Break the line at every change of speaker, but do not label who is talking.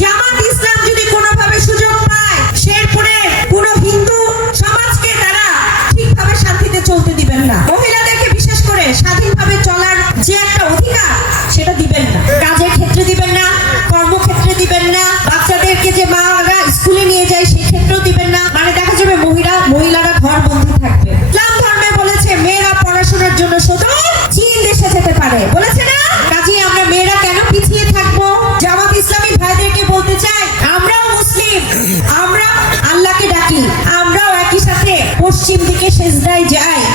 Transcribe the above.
জামাত ইসলাম যদি কোনোভাবে সুযোগ পায়, শেরপুরে পুরো হিন্দু সমাজকে তারা ঠিকভাবে শান্তিতে চলতে দিবেন না। মহিলাদেরকে বিশেষ করে স্বাধীনভাবে চলার যে একটা অধিকার, সেটা দিবেন না। কাজের ক্ষেত্রে দিবেন না, কর্মক্ষেত্রে দিবেন না। বাচ্চাদেরকে যে মা কোথায় যায়?